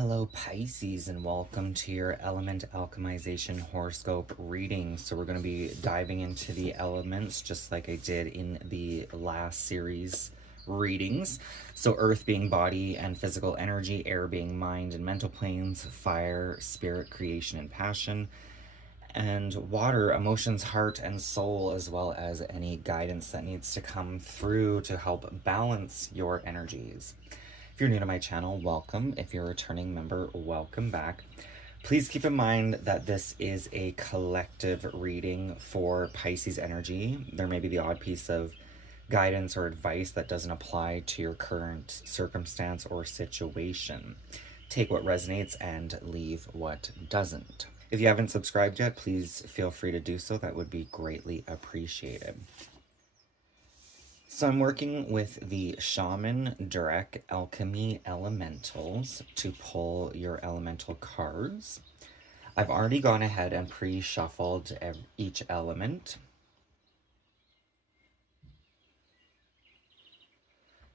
Hello Pisces, and welcome to your element alchemization horoscope reading. So we're going to be diving into the elements just like I did in the last series readings. So earth being body and physical energy, air being mind and mental planes, fire, spirit, creation and passion, and water, emotions, heart and soul, as well as any guidance that needs to come through to help balance your energies. If you're new to my channel, welcome. If you're a returning member, welcome back. Please keep in mind that this is a collective reading for Pisces energy. There may be the odd piece of guidance or advice that doesn't apply to your current circumstance or situation. Take what resonates and leave what doesn't. If you haven't subscribed yet, please feel free to do so. That would be greatly appreciated. So I'm working with the Shaman Direct Alchemy Elementals to pull your elemental cards. I've already gone ahead and pre-shuffled each element.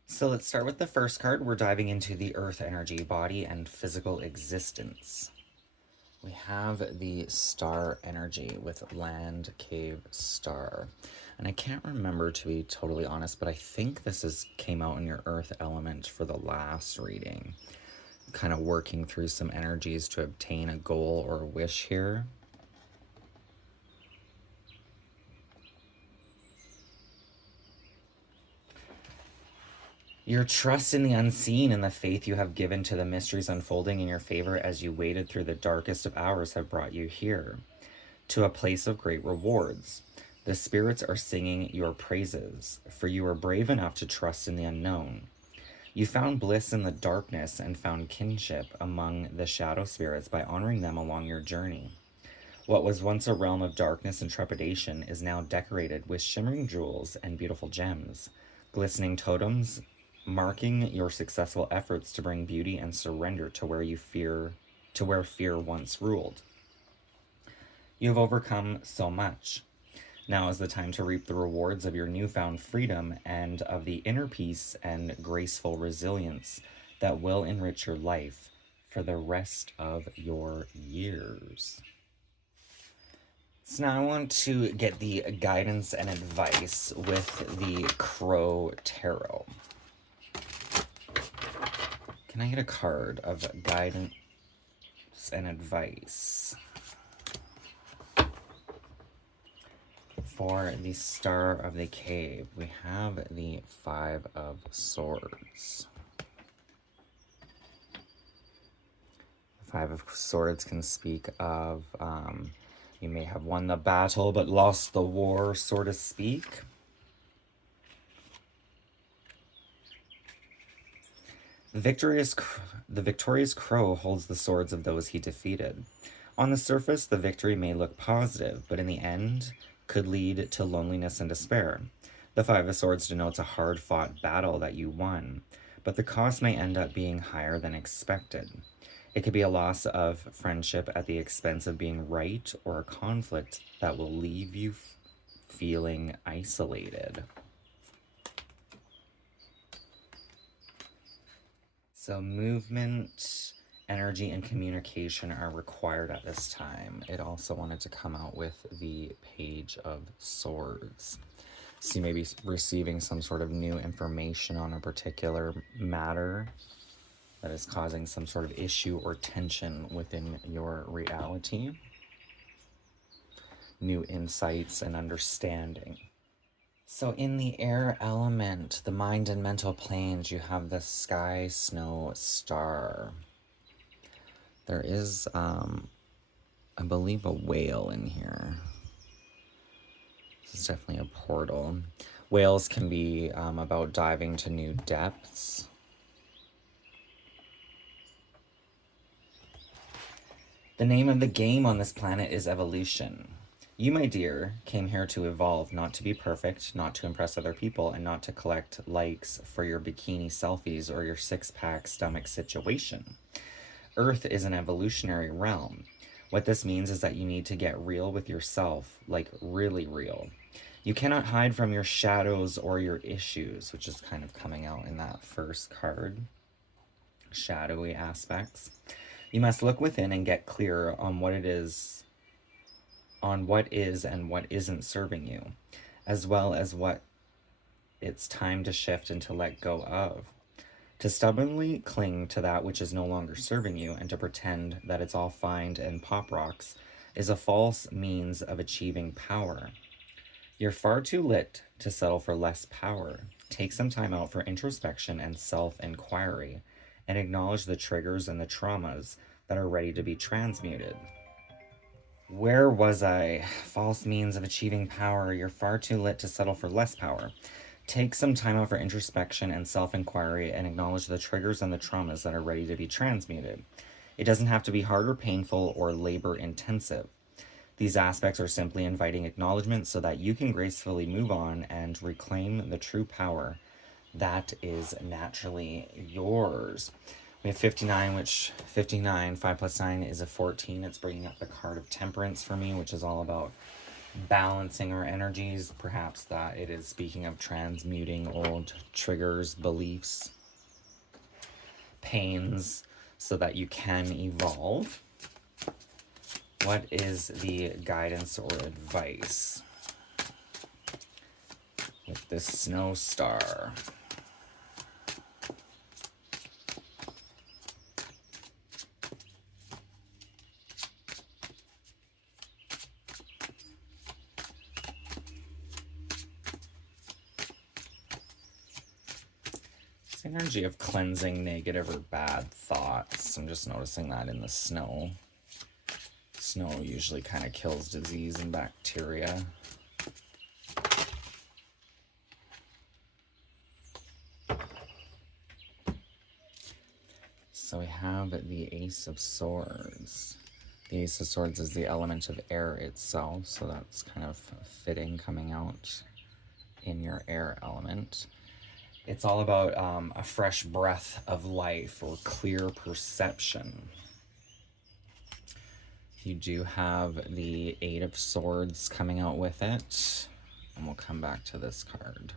So let's start with the first card. We're diving into the earth energy, body and physical existence. We have the star energy with land, cave, star. And I can't remember, to be totally honest, but I think this came out in your earth element for the last reading. Kind of working through some energies to obtain a goal or a wish here. Your trust in the unseen and the faith you have given to the mysteries unfolding in your favor as you waited through the darkest of hours have brought you here, to a place of great rewards. The spirits are singing your praises, for you were brave enough to trust in the unknown. You found bliss in the darkness and found kinship among the shadow spirits by honoring them along your journey. What was once a realm of darkness and trepidation is now decorated with shimmering jewels and beautiful gems, glistening totems marking your successful efforts to bring beauty and surrender to where fear once ruled. You have overcome so much. Now is the time to reap the rewards of your newfound freedom and of the inner peace and graceful resilience that will enrich your life for the rest of your years. So now I want to get the guidance and advice with the Crow Tarot. Can I get a card of guidance and advice for the Star of the Cave? We have the Five of Swords. The Five of Swords can speak of you may have won the battle but lost the war, so to speak. The victorious crow holds the swords of those he defeated. On the surface, the victory may look positive, but in the end could lead to loneliness and despair. The Five of Swords denotes a hard-fought battle that you won, but the cost may end up being higher than expected. It could be a loss of friendship at the expense of being right, or a conflict that will leave you feeling isolated. So movement, energy, and communication are required at this time. It also wanted to come out with the Page of Swords. So you may be receiving some sort of new information on a particular matter that is causing some sort of issue or tension within your reality. New insights and understanding. So in the air element, the mind and mental planes, you have the sky, snow, star. There is, I believe, a whale in here. This is definitely a portal. Whales can be about diving to new depths. The name of the game on this planet is evolution. You, my dear, came here to evolve, not to be perfect, not to impress other people, and not to collect likes for your bikini selfies or your six-pack stomach situation. Earth is an evolutionary realm. What this means is that you need to get real with yourself, like really real. You cannot hide from your shadows or your issues, which is kind of coming out in that first card. shadowy aspects. You must look within and get clear on what is and what isn't serving you, as well as what it's time to shift and to let go of. To stubbornly cling to that which is no longer serving you and to pretend that it's all fine and pop rocks is a false means of achieving power. You're far too lit to settle for less power. Take some time out for introspection and self-inquiry and acknowledge the triggers and the traumas that are ready to be transmuted. Where was I? False means of achieving power. You're far too lit to settle for less power. Take some time out for introspection and self-inquiry and acknowledge the triggers and the traumas that are ready to be transmuted. It doesn't have to be hard or painful or labor-intensive. These aspects are simply inviting acknowledgement so that you can gracefully move on and reclaim the true power that is naturally yours. We have 59, which 59, 5 plus 9 is a 14. It's bringing up the card of Temperance for me, which is all about balancing our energies. Perhaps that it is speaking of transmuting old triggers, beliefs, pains, so that you can evolve. What is the guidance or advice with this snow star? It's energy of cleansing negative or bad thoughts. I'm just noticing that in the snow. Snow usually kind of kills disease and bacteria. So we have the Ace of Swords. The Ace of Swords is the element of air itself, so that's kind of fitting coming out in your air element. It's all about a fresh breath of life or clear perception. You do have the Eight of Swords coming out with it, and we'll come back to this card.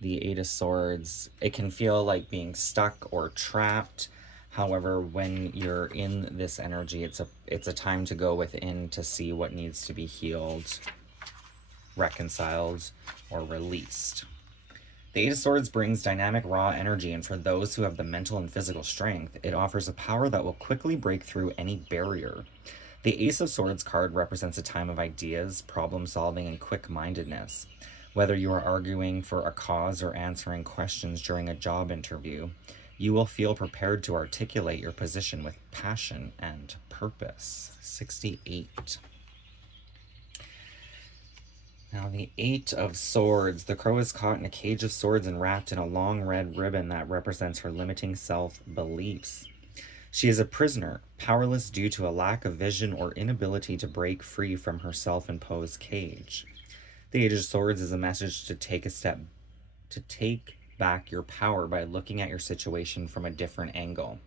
The Eight of Swords, it can feel like being stuck or trapped. However, when you're in this energy, it's a time to go within to see what needs to be healed, reconciled, or released. The Eight of Swords brings dynamic, raw energy, and for those who have the mental and physical strength, it offers a power that will quickly break through any barrier. The Ace of Swords card represents a time of ideas, problem-solving, and quick-mindedness. Whether you are arguing for a cause or answering questions during a job interview, you will feel prepared to articulate your position with passion and purpose. 68. Now the Eight of Swords. The crow is caught in a cage of swords and wrapped in a long red ribbon that represents her limiting self-beliefs. She is a prisoner, powerless due to a lack of vision or inability to break free from her self-imposed cage. The Eight of Swords is a message to take back your power by looking at your situation from a different angle.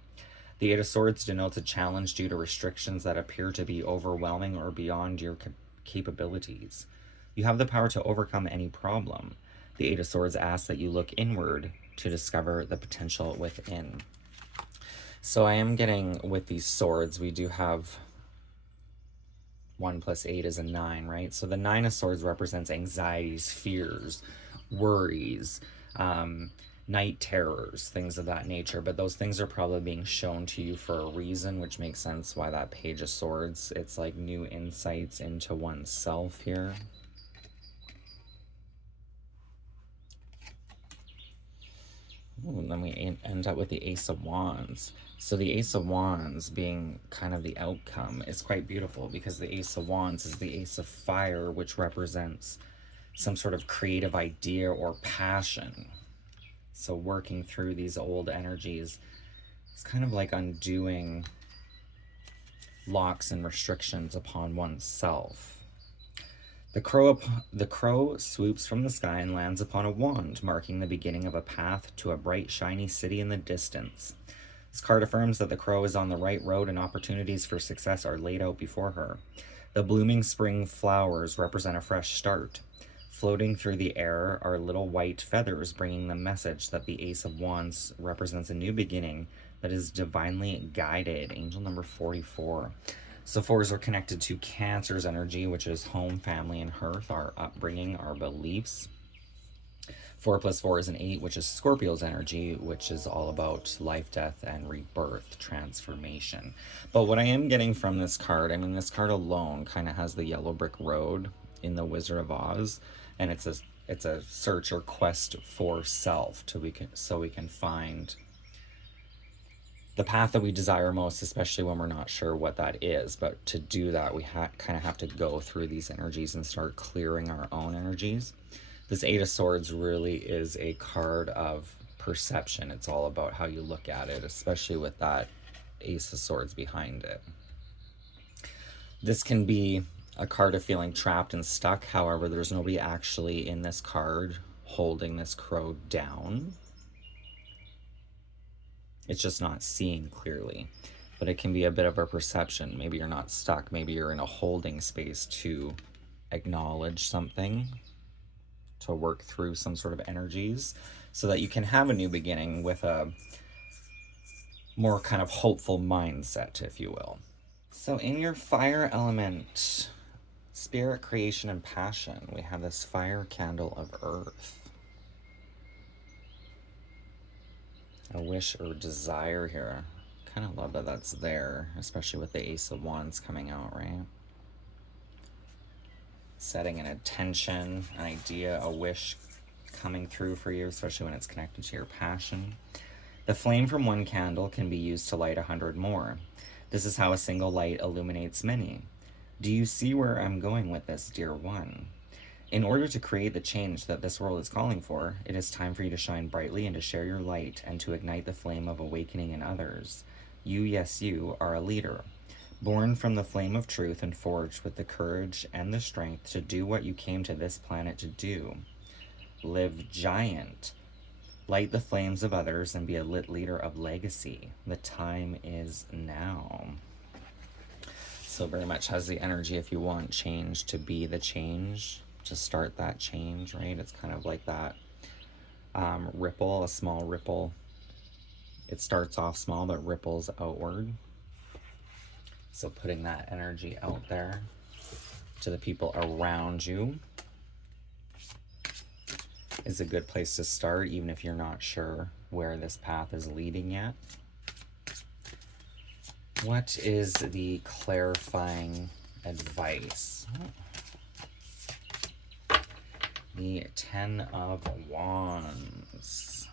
The Eight of Swords denotes a challenge due to restrictions that appear to be overwhelming or beyond your capabilities. You have the power to overcome any problem. The Eight of Swords asks that you look inward to discover the potential within. So I am getting, with these swords, we do have 1 plus 8 is a 9, right? So the 9 of Swords represents anxieties, fears, worries, night terrors, things of that nature. But those things are probably being shown to you for a reason, which makes sense why that Page of Swords, it's like new insights into oneself here. Ooh, and then we end up with the Ace of Wands. So the Ace of Wands being kind of the outcome is quite beautiful because the Ace of Wands is the Ace of Fire, which represents some sort of creative idea or passion. So working through these old energies, it's kind of like undoing locks and restrictions upon oneself. The crow swoops from the sky and lands upon a wand, marking the beginning of a path to a bright, shiny city in the distance. This card affirms that the crow is on the right road and opportunities for success are laid out before her. The blooming spring flowers represent a fresh start. Floating through the air are little white feathers, bringing the message that the Ace of Wands represents a new beginning that is divinely guided. Angel number 44. So fours are connected to Cancer's energy, which is home, family, and hearth, our upbringing, our beliefs. 4 plus 4 is an 8, which is Scorpio's energy, which is all about life, death, and rebirth, transformation. But what I am getting from this card, I mean, this card alone kind of has the yellow brick road in the Wizard of Oz, and it's a search or quest for self so we can find the path that we desire most, especially when we're not sure what that is. But to do that, we kind of have to go through these energies and start clearing our own energies. This Eight of Swords really is a card of perception. It's all about how you look at it, especially with that Ace of Swords behind it. This can be a card of feeling trapped and stuck. However, there's nobody actually in this card holding this crow down. It's just not seeing clearly. But it can be a bit of a perception. Maybe you're not stuck. Maybe you're in a holding space to acknowledge something, to work through some sort of energies, so that you can have a new beginning with a more kind of hopeful mindset, if you will. So in your fire element, spirit, creation, and passion, we have this fire candle of earth. A wish or desire here. Kind of love that that's there, especially with the Ace of Wands coming out, right? Setting an intention, an idea, a wish coming through for you, especially when it's connected to your passion. The flame from one candle can be used to light 100 more. This is how a single light illuminates many. Do you see where I'm going with this, dear one? In order to create the change that this world is calling for, it is time for you to shine brightly and to share your light and to ignite the flame of awakening in others. You, yes, you, are a leader, born from the flame of truth and forged with the courage and the strength to do what you came to this planet to do. Live giant. Light the flames of others and be a lit leader of legacy. The time is now. So very much has the energy, if you want change, to be the change, to start that change, right? It's kind of like that ripple, a small ripple. It starts off small but ripples outward. So putting that energy out there to the people around you is a good place to start, even if you're not sure where this path is leading yet. What is the clarifying advice? The Ten of Wands.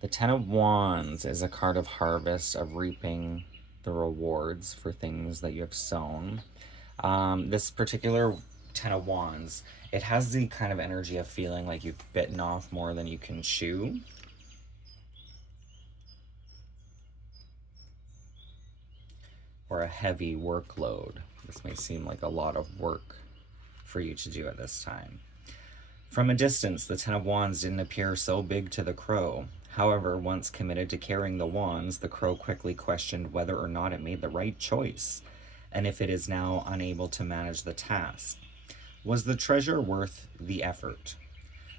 The Ten of Wands is a card of harvest, of reaping the rewards for things that you have sown. This particular Ten of Wands, it has the kind of energy of feeling like you've bitten off more than you can chew. Or a heavy workload. This may seem like a lot of work for you to do at this time. From a distance, the Ten of Wands didn't appear so big to the crow. However, once committed to carrying the wands, the crow quickly questioned whether or not it made the right choice, and if it is now unable to manage the task. Was the treasure worth the effort?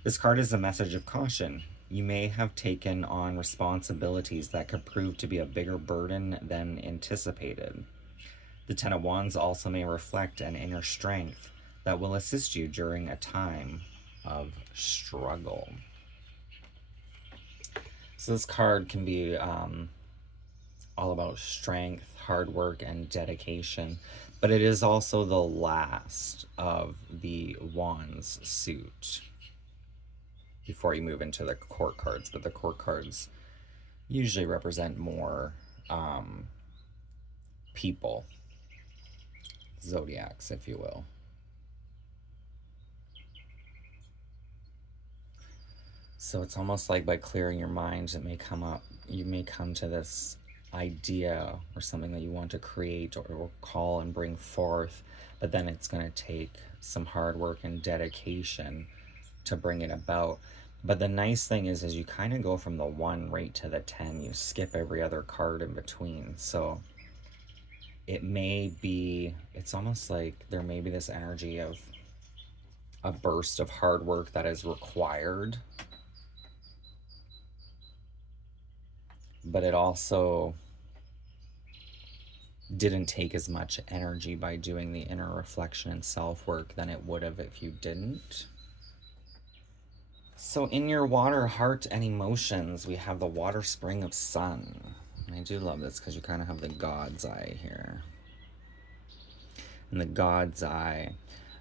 This card is a message of caution. You may have taken on responsibilities that could prove to be a bigger burden than anticipated. The Ten of Wands also may reflect an inner strength that will assist you during a time of struggle. So this card can be all about strength, hard work, and dedication, but it is also the last of the Wands suit before you move into the court cards. But the court cards usually represent more people, zodiacs, if you will. So it's almost like by clearing your mind, it may come up, you may come to this idea or something that you want to create or call and bring forth, but then it's going to take some hard work and dedication to bring it about. But the nice thing is you kind of go from the 1 right to the 10. You skip every other card in between. So it may be, it's almost like there may be this energy of a burst of hard work that is required but it also didn't take as much energy by doing the inner reflection and self-work than it would have if you didn't. So in your water, heart, and emotions, we have the water spring of sun. And I do love this because you kind of have the God's eye here. In the God's eye,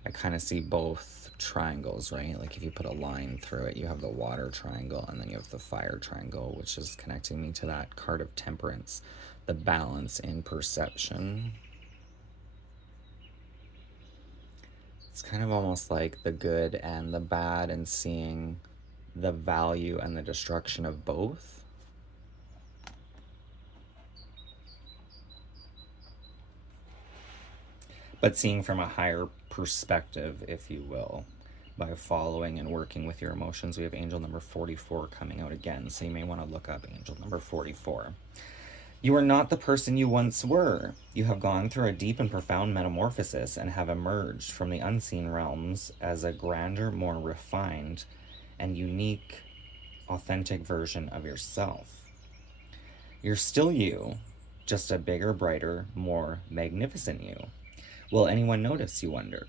I kind of see both triangles, right? Like if you put a line through it, you have the water triangle and then you have the fire triangle, which is connecting me to that card of temperance, the balance in perception. It's kind of almost like the good and the bad and seeing the value and the destruction of both. But seeing from a higher perspective, if you will, by following and working with your emotions. We have angel number 44 coming out again, so you may want to look up angel number 44. You are not the person you once were. You have gone through a deep and profound metamorphosis and have emerged from the unseen realms as a grander, more refined, and unique, authentic version of yourself. You're still you, just a bigger, brighter, more magnificent you. Will anyone notice, you wonder?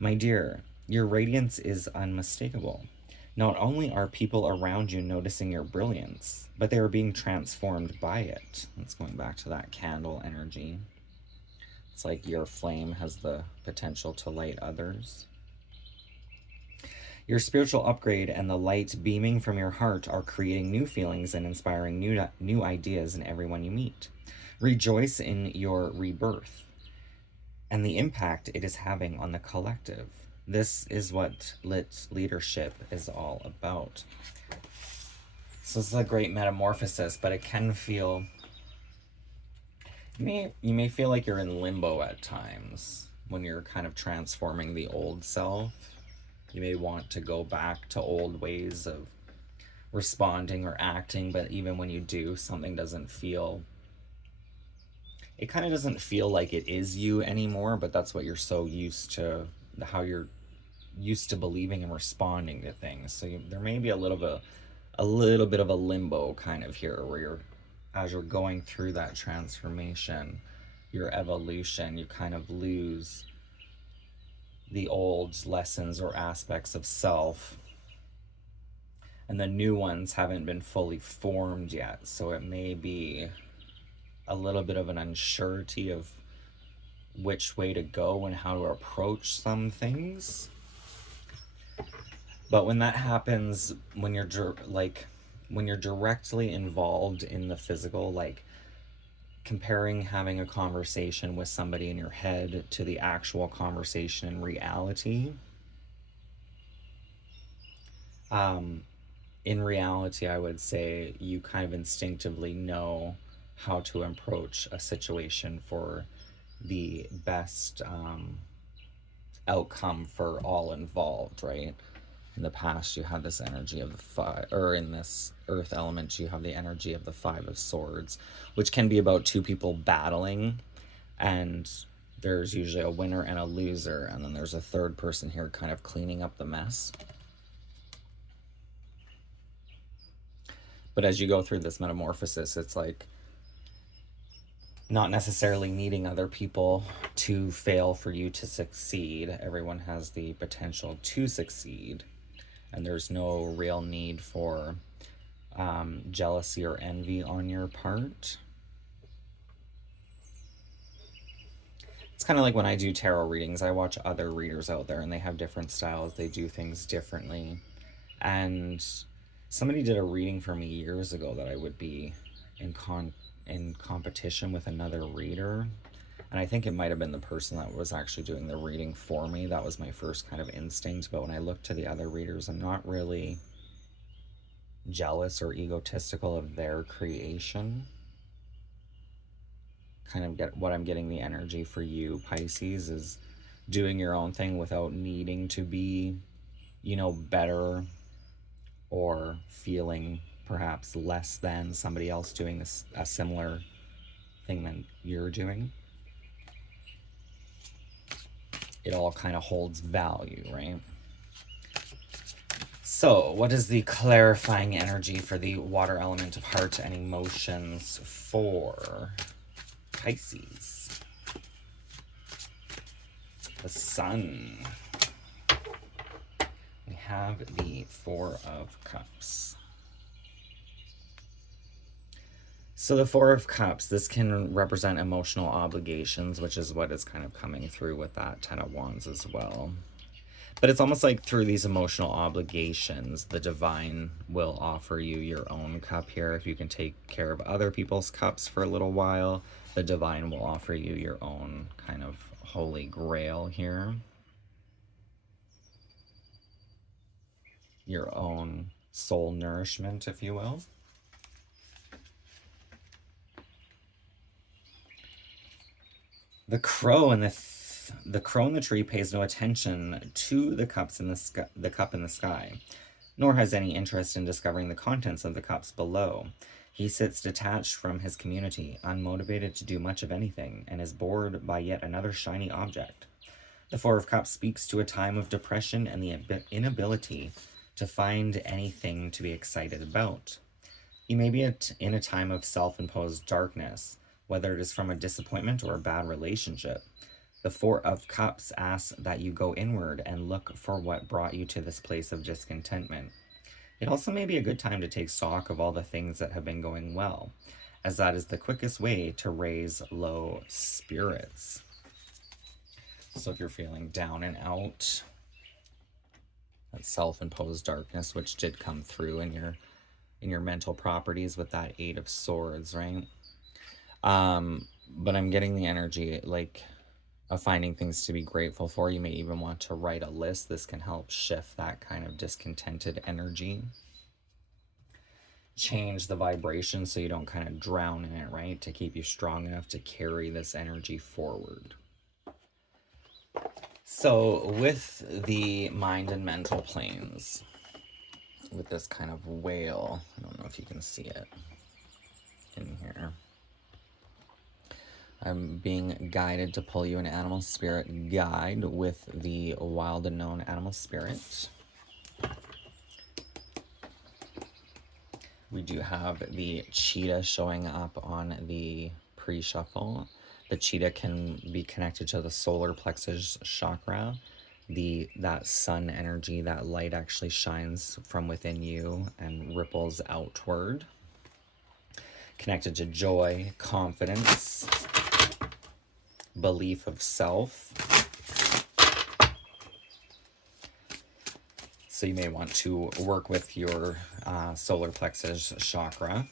My dear, your radiance is unmistakable. Not only are people around you noticing your brilliance, but they are being transformed by it. It's going back to that candle energy. It's like your flame has the potential to light others. Your spiritual upgrade and the light beaming from your heart are creating new feelings and inspiring new ideas in everyone you meet. Rejoice in your rebirth and the impact it is having on the collective. This is what lit leadership is all about. So this is a great metamorphosis, but it can feel, you may feel like you're in limbo at times when you're kind of transforming the old self. You may want to go back to old ways of responding or acting, but even when you do, something doesn't feel, it kind of doesn't feel like it is you anymore, but that's what you're so used to, how you're used to believing and responding to things. So there may be a little bit of a limbo kind of here where you're, as you're going through that transformation, your evolution, you kind of lose the old lessons or aspects of self, and the new ones haven't been fully formed yet. So it may be a little bit of an uncertainty of which way to go and how to approach some things. But when that happens, when you're directly involved in the physical, like comparing having a conversation with somebody in your head to the actual conversation in reality, in reality, I would say you kind of instinctively know how to approach a situation for the best outcome for all involved, right? In the past, you had this energy of the five, or in this earth element, you have the energy of the 5 of swords, which can be about two people battling, and there's usually a winner and a loser, and then there's a third person here kind of cleaning up the mess. But as you go through this metamorphosis, it's like not necessarily needing other people to fail for you to succeed. Everyone has the potential to succeed, and there's no real need for jealousy or envy on your part. It's kind of like when I do tarot readings, I watch other readers out there and they have different styles, they do things differently. And somebody did a reading for me years ago that I would be in competition with another reader. And I think it might have been the person that was actually doing the reading for me. That was my first kind of instinct. But when I look to the other readers, I'm not really jealous or egotistical of their creation. Kind of get what I'm getting the energy for you, Pisces, is doing your own thing without needing to be, better or feeling perhaps less than somebody else doing a similar thing than you're doing. It all kind of holds value, right? So, what is the clarifying energy for the water element of heart and emotions for Pisces? The Sun. We have the Four of Cups. So the Four of Cups, this can represent emotional obligations, which is what is kind of coming through with that Ten of Wands as well. But it's almost like through these emotional obligations, the divine will offer you your own cup here. If you can take care of other people's cups for a little while, the divine will offer you your own kind of holy grail here. Your own soul nourishment, if you will. The crow in the crow in the tree pays no attention to the cups in the cup in the sky, nor has any interest in discovering the contents of the cups below. He sits detached from his community, unmotivated to do much of anything, and is bored by yet another shiny object. The Four of Cups speaks to a time of depression and the inability to find anything to be excited about. You may be in a time of self-imposed darkness, whether it is from a disappointment or a bad relationship. The Four of Cups asks that you go inward and look for what brought you to this place of discontentment. It also may be a good time to take stock of all the things that have been going well, as that is the quickest way to raise low spirits. So if you're feeling down and out, that self-imposed darkness, which did come through in your mental properties with that Eight of Swords, right? But I'm getting the energy like of finding things to be grateful for. You may even want to write a list. This can help shift that kind of discontented energy. Change the vibration so you don't kind of drown in it, right? To keep you strong enough to carry this energy forward. So with the mind and mental planes, with this kind of whale, I don't know if you can see it in here. I'm being guided to pull you an animal spirit guide with the wild unknown animal spirit. We do have the cheetah showing up on the pre-shuffle. The cheetah can be connected to the solar plexus chakra. That sun energy, that light actually shines from within you and ripples outward. Connected to joy, confidence, belief of self. So you may want to work with your solar plexus chakra.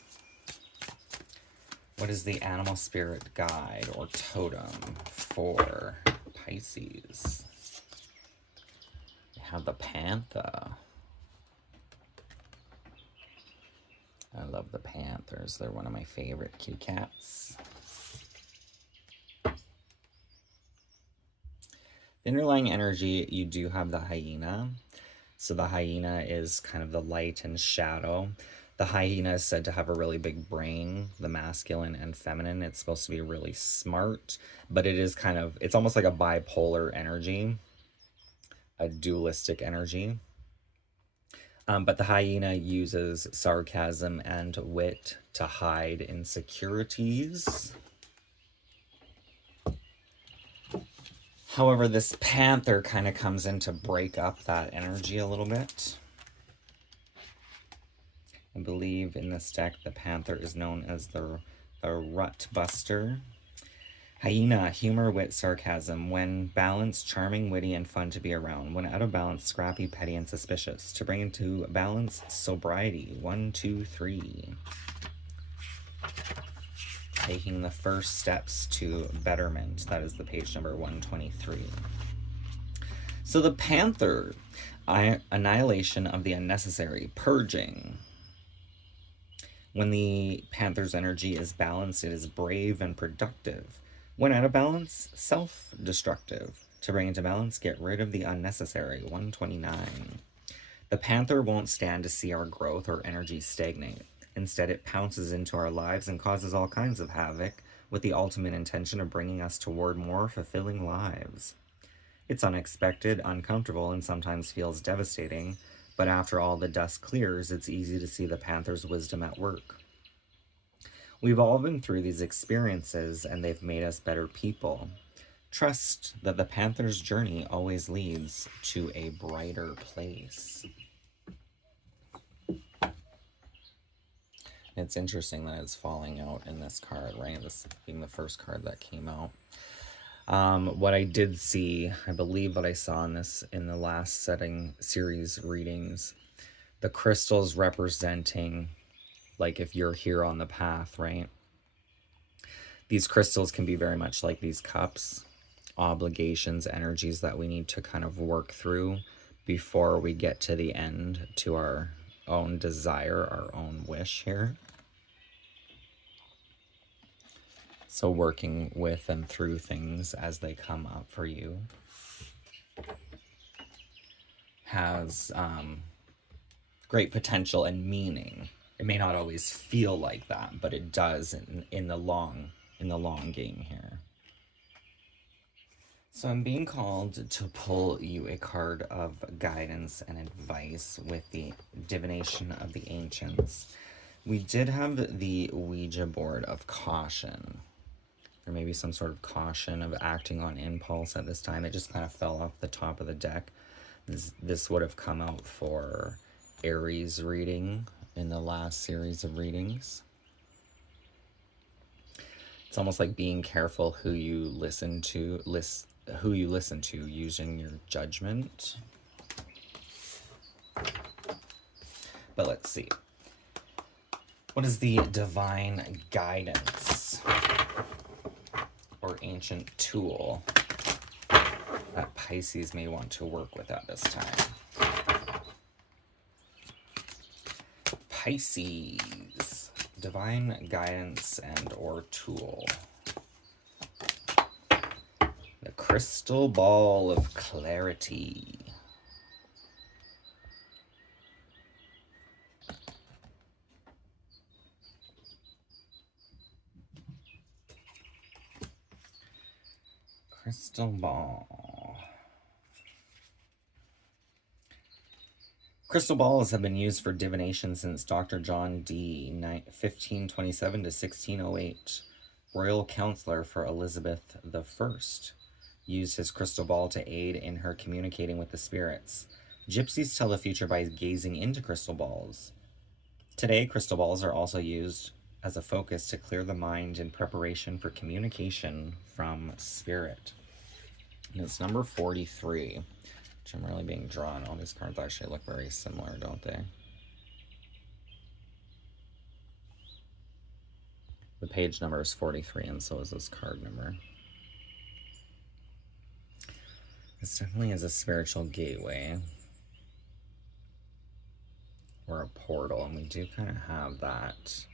What is the animal spirit guide or totem for Pisces? We have the panther. I love the panthers. They're one of my favorite kitty cats. The underlying energy, you do have the hyena. So the hyena is kind of the light and shadow. The hyena is said to have a really big brain, the masculine and feminine. It's supposed to be really smart, but it is kind of, it's almost like a bipolar energy, a dualistic energy. But the hyena uses sarcasm and wit to hide insecurities. However, this panther kind of comes in to break up that energy a little bit. I believe in this deck, the panther is known as the rut buster. Hyena, humor, wit, sarcasm. When balanced, charming, witty, and fun to be around. When out of balance, scrappy, petty, and suspicious. To bring into balance, sobriety. 1, 2, 3. Taking the first steps to betterment. That is the page number 123. So the panther, annihilation of the unnecessary, purging. When the panther's energy is balanced, it is brave and productive. When out of balance, self-destructive. To bring into balance, get rid of the unnecessary. 129. The panther won't stand to see our growth or energy stagnate. Instead, it pounces into our lives and causes all kinds of havoc with the ultimate intention of bringing us toward more fulfilling lives. It's unexpected, uncomfortable, and sometimes feels devastating, But after all the dust clears, it's easy to see the panther's wisdom at work. We've all been through these experiences, and they've made us better people. Trust that the panther's journey always leads to a brighter place. It's interesting that it's falling out in this card, right? This being the first card that came out. What I did see, I believe what I saw in the last series readings, the crystals representing, like if you're here on the path, right? These crystals can be very much like these cups, obligations, energies that we need to kind of work through before we get to the end, to our own desire, our own wish here. So working with and through things as they come up for you has great potential and meaning. It may not always feel like that, but it does in the long game here. So I'm being called to pull you a card of guidance and advice with the Divination of the Ancients. We did have the Ouija board of caution. Or maybe some sort of caution of acting on impulse at this time. It just kind of fell off the top of the deck. This would have come out for Aries reading in the last series of readings. It's almost like being careful who you listen to, using your judgment. But let's see. What is the divine guidance or ancient tool that Pisces may want to work with at this time? Pisces, divine guidance and or tool. The crystal ball of clarity. Crystal ball. Crystal balls have been used for divination since Dr. John Dee, 1527 to 1608, royal counselor for Elizabeth I, used his crystal ball to aid in her communicating with the spirits. Gypsies tell the future by gazing into crystal balls. Today, crystal balls are also used as a focus to clear the mind in preparation for communication from spirit. And it's number 43, which I'm really being drawn. All these cards actually look very similar, don't they? The page number is 43, and so is this card number. This definitely is a spiritual gateway or a portal, and we do kind of have that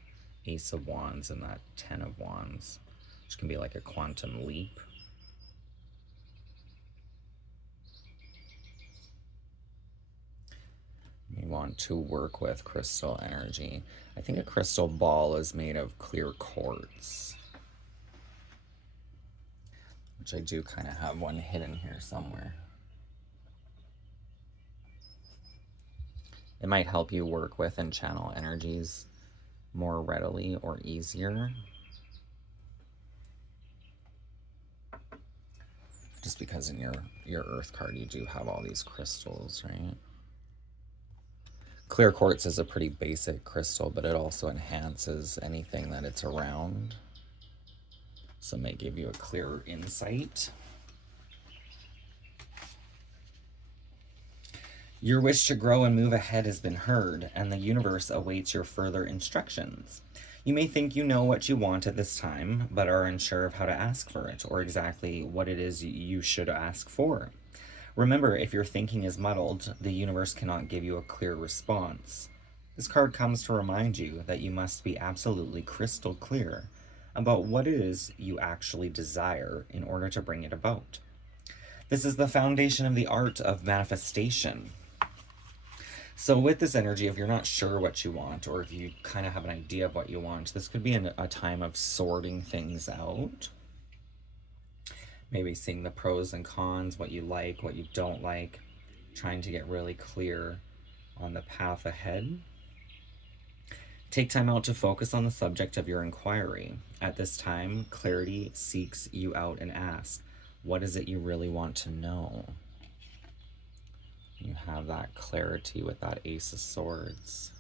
Ace of Wands and that 10 of Wands, which can be like a quantum leap. We want to work with crystal energy. I think a crystal ball is made of clear quartz, which I do kind of have one hidden here somewhere. It might help you work with and channel energies more readily or easier. Just because in your Earth card you do have all these crystals, right? Clear quartz is a pretty basic crystal, but it also enhances anything that it's around. So it may give you a clearer insight. Your wish to grow and move ahead has been heard, and the universe awaits your further instructions. You may think you know what you want at this time, but are unsure of how to ask for it, or exactly what it is you should ask for. Remember, if your thinking is muddled, the universe cannot give you a clear response. This card comes to remind you that you must be absolutely crystal clear about what it is you actually desire in order to bring it about. This is the foundation of the art of manifestation. So with this energy, if you're not sure what you want, or if you kind of have an idea of what you want, this could be a time of sorting things out. Maybe seeing the pros and cons, what you like, what you don't like, trying to get really clear on the path ahead. Take time out to focus on the subject of your inquiry. At this time, clarity seeks you out and asks, what is it you really want to know? You have that clarity with that Ace of Swords.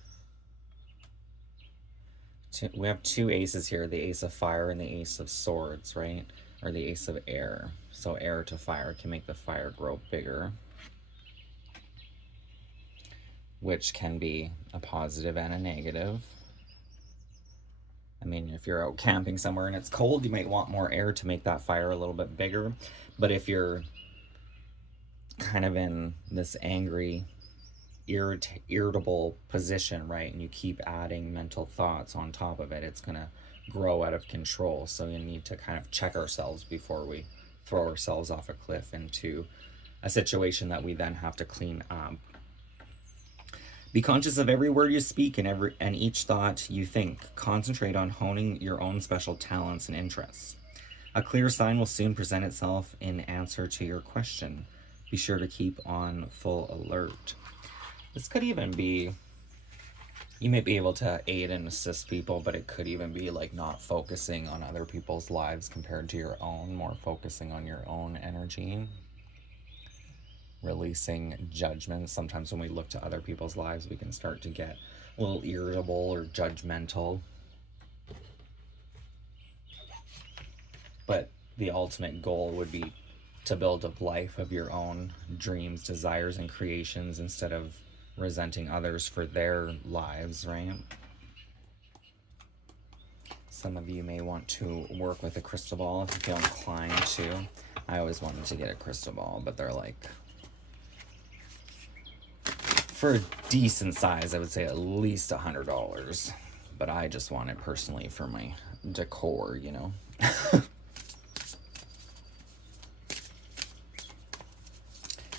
We have two aces here, the Ace of Fire and the Ace of Swords, right? Or the Ace of Air. So air to fire can make the fire grow bigger, which can be a positive and a negative. I mean, if you're out camping somewhere and it's cold, you might want more air to make that fire a little bit bigger. But if you're kind of in this angry, irritable position, right, and you keep adding mental thoughts on top of it, it's going to grow out of control. So you need to kind of check ourselves before we throw ourselves off a cliff into a situation that we then have to clean up. Be conscious of every word you speak and each thought you think. Concentrate on honing your own special talents and interests. A clear sign will soon present itself in answer to your question. Be sure to keep on full alert. This could even be, you may be able to aid and assist people, but it could even be like not focusing on other people's lives compared to your own, more focusing on your own energy. Releasing judgment. Sometimes when we look to other people's lives, we can start to get a little irritable or judgmental. But the ultimate goal would be to build a life of your own dreams, desires, and creations instead of resenting others for their lives, right? Some of you may want to work with a crystal ball if you feel inclined to. I always wanted to get a crystal ball, but they're like, for a decent size, I would say at least $100. But I just want it personally for my decor, you know.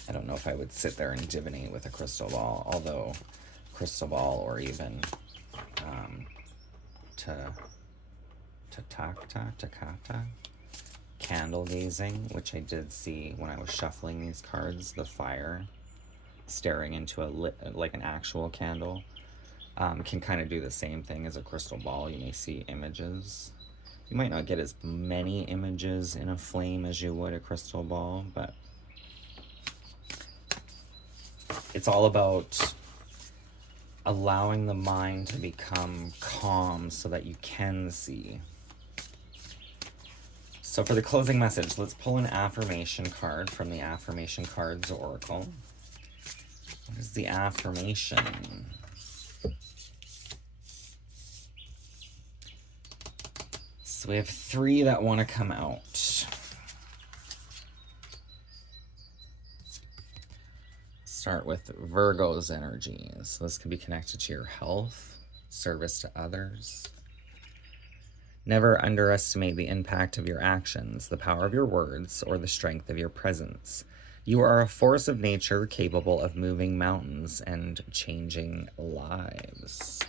I don't know if I would sit there and divinate with a crystal ball, although crystal ball or even takata, candle gazing, which I did see when I was shuffling these cards, the fire staring into like an actual candle, can kind of do the same thing as a crystal ball. You may see images. You might not get as many images in a flame as you would a crystal ball, but it's all about allowing the mind to become calm so that you can see. So for the closing message, let's pull an affirmation card from the Affirmation Cards Oracle. What is the affirmation? So we have 3 that want to come out. Start with Virgo's energy. So this can be connected to your health, service to others. Never underestimate the impact of your actions, the power of your words, or the strength of your presence. You are a force of nature capable of moving mountains and changing lives.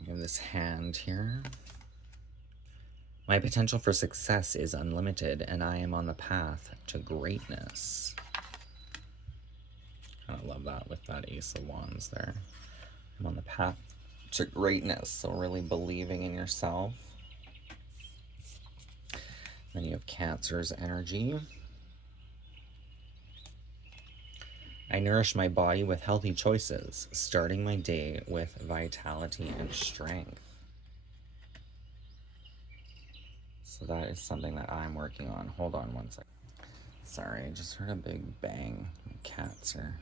We have this hand here. My potential for success is unlimited, and I am on the path to greatness. I love that with that Ace of Wands there. I'm on the path to greatness, so really believing in yourself. Then you have Cancer's energy. I nourish my body with healthy choices, starting my day with vitality and strength. So that is something that I'm working on. Hold on one second. Sorry, I just heard a big bang. My cats are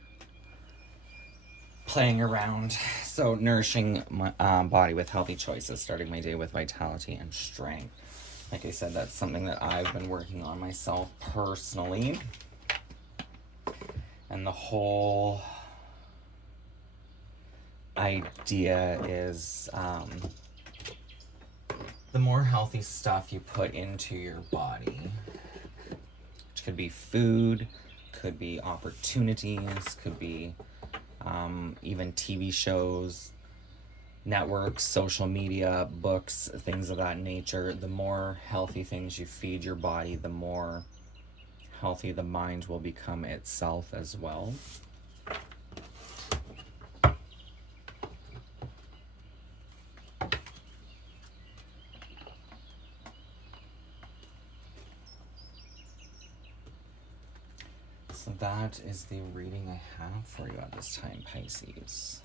playing around. So nourishing my body with healthy choices, starting my day with vitality and strength. Like I said, that's something that I've been working on myself personally. And the whole idea is the more healthy stuff you put into your body, which could be food, could be opportunities, could be even TV shows, networks, social media, books, things of that nature. The more healthy things you feed your body, the more healthy the mind will become itself as well. So that is the reading I have for you at this time, Pisces.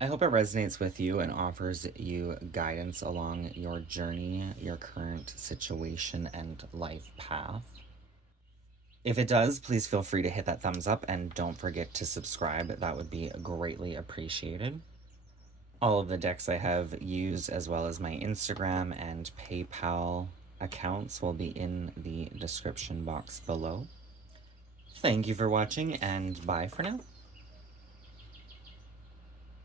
I hope it resonates with you and offers you guidance along your journey, your current situation, and life path. If it does, please feel free to hit that thumbs up and don't forget to subscribe. That would be greatly appreciated. All of the decks I have used, as well as my Instagram and PayPal accounts, will be in the description box below. Thank you for watching, and bye for now.